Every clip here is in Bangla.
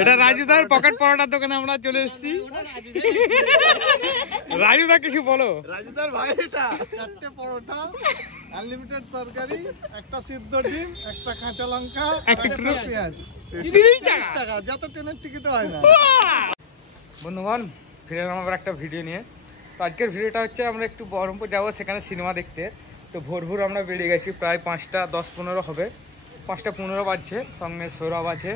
এটা রাজুদার পকেট পরোটার দোকানে আমরা চলে এসেছি। রাজুদা কিছু বলো। রাজুদার ভাই এটা 4টে পরোটা, আনলিমিটেড তরকারি, একটা সিদ্ধ ডিম, একটা কাঁচা লঙ্কা, একটা পেঁয়াজ, 30 টাকা। যত ট্রেনের টিকিট হয় না। বন্ধুগণ, ফিরে এলাম আবার একটা ভিডিও নিয়ে। তো আজকের ভিডিওটা হচ্ছে আমরা একটু বহরমপুর যাবো, সেখানে সিনেমা দেখতে। তো ভোর ভোর আমরা বেরিয়ে গেছি, প্রায় 5টা 10-15 হবে, 5টা 15 বাজছে। সঙ্গে সৌরভ আছে,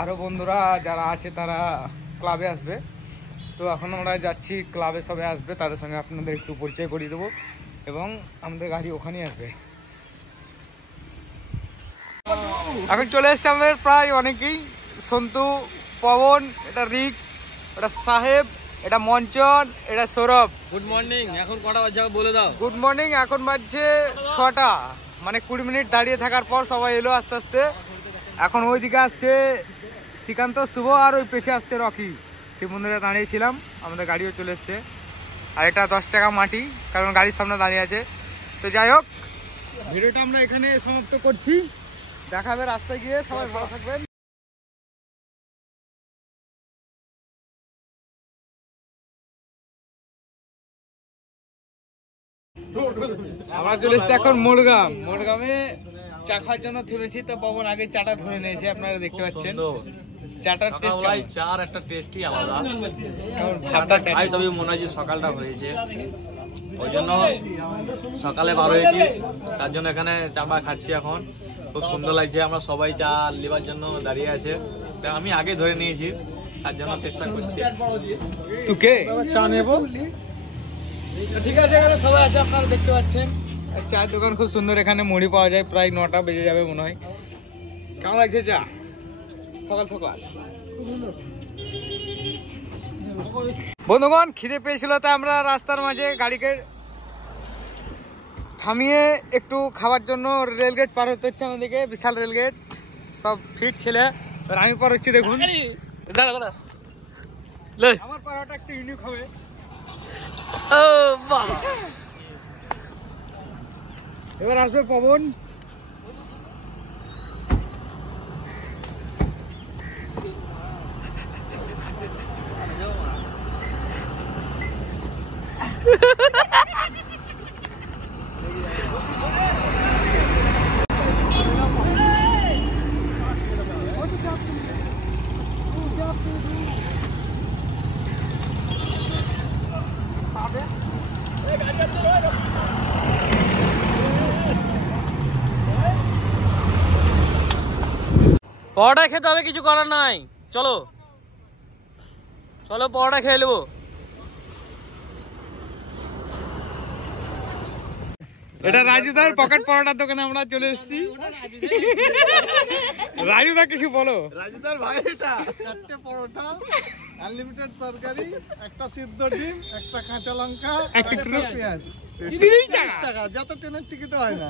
আরও বন্ধুরা যারা আছে তারা ক্লাবে আসবে। তো এখন আমরা যাচ্ছি ক্লাবে, সবাই আসবে, তাদের সঙ্গে আপনাদের একটু পরিচয় করিয়ে দেবো এবং আমাদের গাড়ি ওখানেই আসবে। এখন চলে এসছে আমাদের প্রায় অনেকেই, সন্তু, পবন, এটা রিক, এটা সাহেব, এটা মঞ্চন, এটা সৌরভ। Good morning. এখন কটা বাজছে বলে দাও। Good morning. এখন বাজছে 6টা, মানে 20 মিনিট দাঁড়িয়ে থাকার পর সবাই এলো আস্তে আস্তে। এখন ওইদিকে আসছে শ্রীকান্ত, শুভ, আর ওই পেছে আসছে রকি। সেই বন্ধুরা দাঁড়িয়েছিলাম, আমাদের গাড়িও চলে এসছে। আর এটা 10 টাকা মাটি, কারণ গাড়ির সামনে দাঁড়িয়ে আছে। তো যাই হোক, ভিডিওটা আমরা এখানে সমাপ্ত করছি। দেখা হবে রাস্তায় গিয়ে, সবাই ভালো থাকবেন। আমরা চলে এসছি এখন মোড়গ্রামে চা খাওয়ার জন্য থেমেছি। তো পবন আগে চাটা ধরে নিয়েছে, আপনারা দেখতে পাচ্ছেন। চাটার চার একটা টেস্টই আলাদা। চাটা খাই তবে মনে হয় যে সকালটা হয়েছে, ওই জন্য সকালে বার হয়েছি, তার জন্য এখানে চাপা খাচ্ছি। এখন খুব সুন্দর লাগছে, আমরা সবাই চা নেবার জন্য দাঁড়িয়ে আছে। আমি আগে ধরে নিয়েছি, তার জন্য চেষ্টা করছি। তোকে চা নেবো, ঠিক আছে। এখানে সবাই আছে, আপনারা দেখতে পাচ্ছেন। চায়ের দোকান খুব সুন্দর, এখানে মুড়ি পাওয়া যায়। প্রায় 9টা বেজে যাবে মনে হয়। কেমন লাগছে চা সকাল সকাল? বন্ধুগণ, খিদে পেয়েছিল, তাই আমরা রাস্তার মাঝে গাড়িকে থামিয়ে একটু খাবার জন্য রেলগেট পার হতে হচ্ছে আমাদেরকে। বিশাল রেলগেট, সব ফিট ছেলে। আমি পার হচ্ছি, দেখুন। আমার পারোটা একটু ইউনিক হবে। এবার আসবে পবন। পরোটা খেতে হবে, কিছু করার নাই। চলো চলো, পরোটা খেয়ে নেবো। এটা রাজুদার পকেট পরোটার দোকানে আমরা চলে এসেছি। রাজুদা কিছু বলো। রাজুদার ভাই এটা 4টে পরোটা, আনলিমিটেড তরকারি, একটা সিদ্ধ ডিম, একটা কাঁচা লঙ্কা, একটা পেঁয়াজ, 30 টাকা। যত ট্রেনের টিকিট হয় না।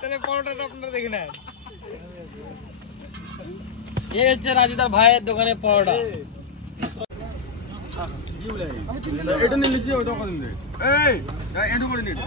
তাহলে পরোটাটা আপনারা দেখে নেন। এই হচ্ছে রাজুদার ভাইয়ের দোকানে পরোটা। এটা নিয়ে লিখি, ওটা করে দিন। এই এটা করে নিন।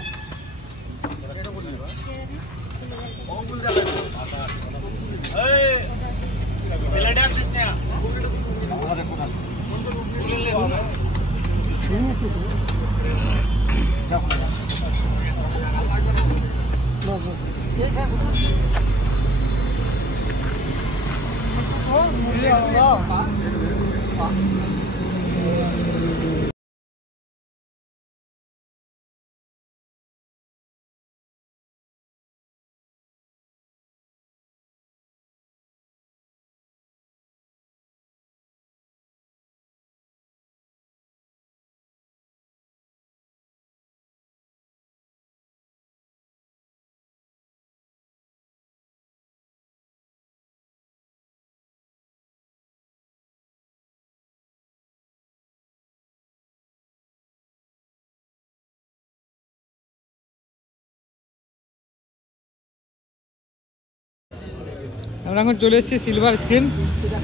আমরা এখন চলে এসেছি সিলভার স্ক্রিন,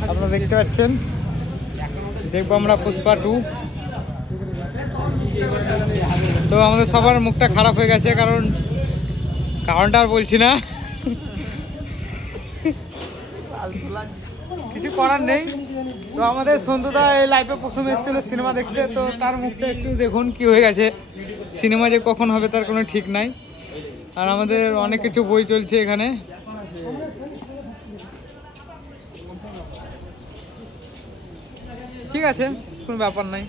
আপনারা দেখতে পাচ্ছেন। দেখবো আমরা পুষ্পা 2। তো আমাদের সবার মুখটা খারাপ হয়ে গেছে, কারণটা আর বলছি না। কিছু করার নেই। তো আমাদের সন্তুদা এই লাইফে প্রথম এসেছিল সিনেমা দেখতে, তো তার মুখটা একটু দেখুন কি হয়ে গেছে। সিনেমা যে কখন হবে তার কোনো ঠিক নাই। আর আমাদের অনেক কিছু বই চলছে এখানে। ঠিক আছে, কোনো ব্যাপার নাই,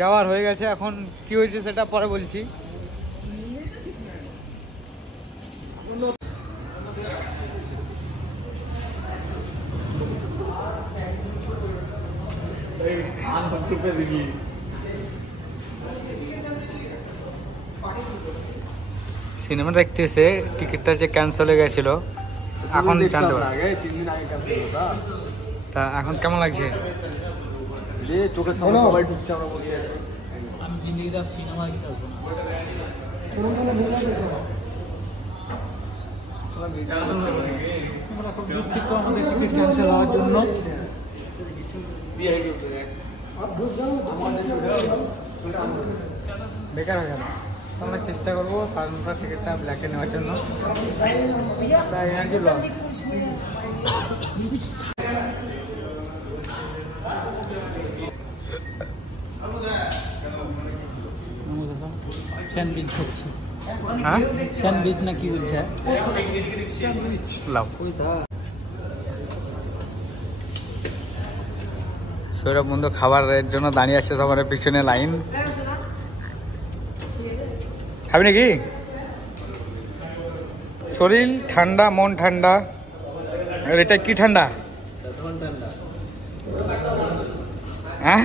যাওয়ার হয়ে গেছে। এখন কি হয়েছে সেটা পরে বলছি। সিনেমা দেখতে এসে টিকিটটা যে ক্যান্সেল হয়ে গেছিল, এখন জানতে পারলাম। তা এখন কেমন লাগছে? চোখের সামনে সবাই ঢুকছে, আমরা বসে আছি। আমি জিন্দিগিটা সিনেমা দেখতে আসবো না। আমরা খুব দুঃখিত আমাদের টিকিট ক্যান্সেল হওয়ার জন্য। বেকার হয়ে গেল। আমরা চেষ্টা করবো 9:30 টিকিটটা ব্ল্যাকে নেওয়ার জন্য, তাই এনার্জি লস। স্যান্ডউইচ হচ্ছে। হ্যাঁ, স্যান্ডউইচ না কি বলছে? স্যান্ডউইচ লাভ। সৌরভ বন্ধু খাবারের জন্য দাঁড়িয়ে আছে সবার পিছনে লাইন। খাবি নাকি? শরীর ঠান্ডা, মন ঠান্ডা। আর এটা কি ঠান্ডা? হ্যাঁ,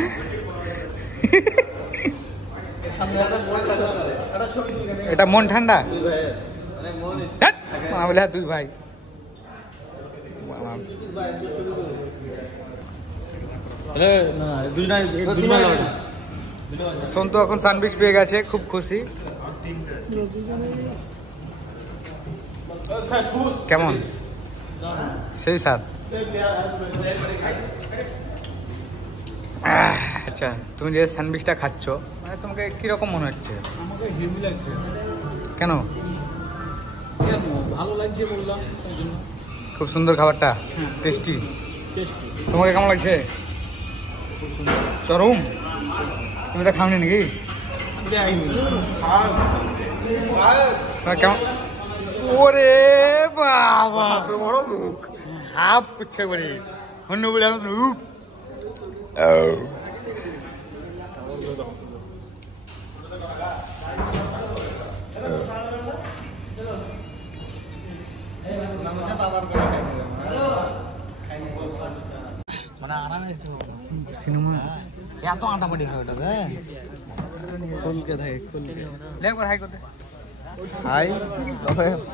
এটা মন ঠান্ডা। বলে দুই ভাই। সন্তু এখন স্যান্ডউইচ পেয়ে গেছে, খুব খুশি। কেমন সেই স্বাদ? আচ্ছা, তুমি যে স্যান্ডউইচটা খাচ্ছ মানে তোমাকে কিরকম মনে হচ্ছে? আমাকে হেভি লাগছে। কেন? ভালো লাগছে বললাম। খুব সুন্দর খাবারটা, টেস্টি। তোমাকে কেমন লাগছে? চরম। তুমি এটা খাওনি নাকি? কেমন? ওরে বাবা, বড় মুখ, হাফ করছে বলে অন্য বলে সিনেমা এত আটাপাটি হয় হাই।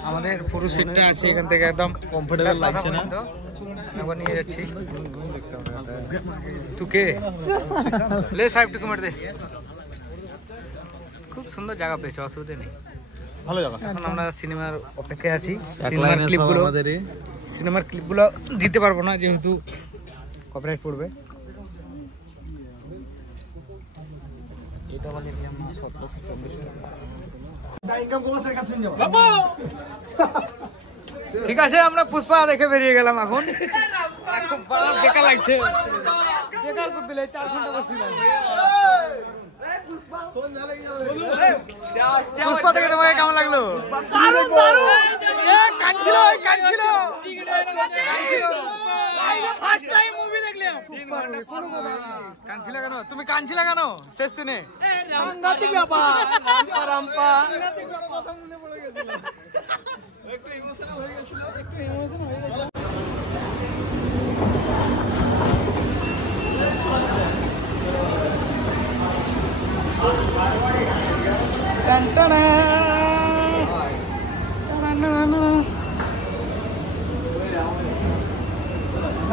আমাদের পুরো সিটটা আছে এখান থেকে, একদম কমফোর্টেবল লাগছে না। একবার নিয়ে যাচ্ছি। তুই কে লে সাহেব টুকু মার দে। খুব সুন্দর জায়গা পেয়েছে, অসুবিধা নেই, ভালো জায়গা। এখন আমরা সিনেমার অপেক্ষায় আছি। সিনেমার ক্লিপগুলো দিতে পারবো না যেহেতু কপিরাইট পড়বে। ঠিক আছে, আমরা পুষ্পা দেখে বেরিয়ে গেলাম। এখন খুব বেকার লাগছে, বেকার করে দিলে 4 ঘন্টা বসছিলাম। পুষ্পা থেকে তোমাকে কেমন লাগলো? কাঁদছিল কেন? তুমি কাঁদছিলে কেন শেষ সিনে?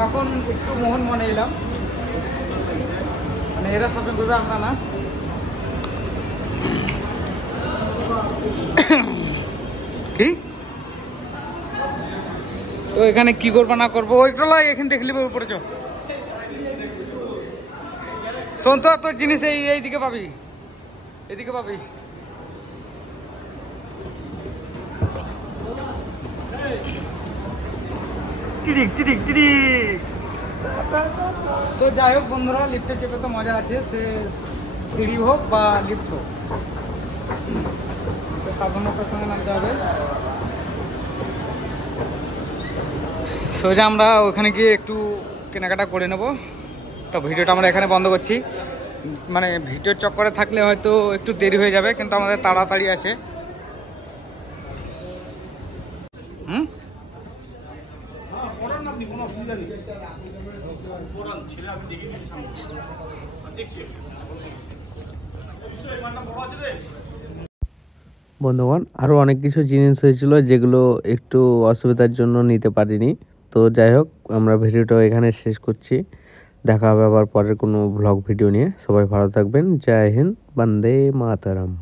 এখন একটু মোহন মনে এলাম, মানে এরা শপিং করবে, আমরা না। কি তো এখানে কি করবো না করবো ওইটা এখানে দেখলি উপরে চ। শোন তো, তোর জিনিস এইদিকে পাবি, এদিকে পাবি। টিরিক টিরিক টিরিক তো যাই হোক বন্ধুরা, লিফটে চেপে তো মজা আছে, সে সিঁড়ি হোক বা লিফট হোক, তো সাবধানতার সঙ্গে নামতে হবে। সোজা আমরা ওখানে গিয়ে একটু কেনাকাটা করে নেব। তো ভিডিওটা আমরা এখানে বন্ধ করছি। মানে ভিডিওর চক্করে থাকলে হয়তো একটু দেরি হয়ে যাবে, কিন্তু আমাদের তাড়াতাড়ি আছে। বন্ধুগণ, আরও অনেক কিছু জিনিস হয়েছিল যেগুলো একটু অসুবিধার জন্য নিতে পারিনি। তো যাই হোক, আমরা ভিডিওটা এখানে শেষ করছি। দেখা হবে আবার পরের কোনো ব্লগ ভিডিও নিয়ে। সবাই ভালো থাকবেন। জয় হিন্দ, বন্দে মাতরম।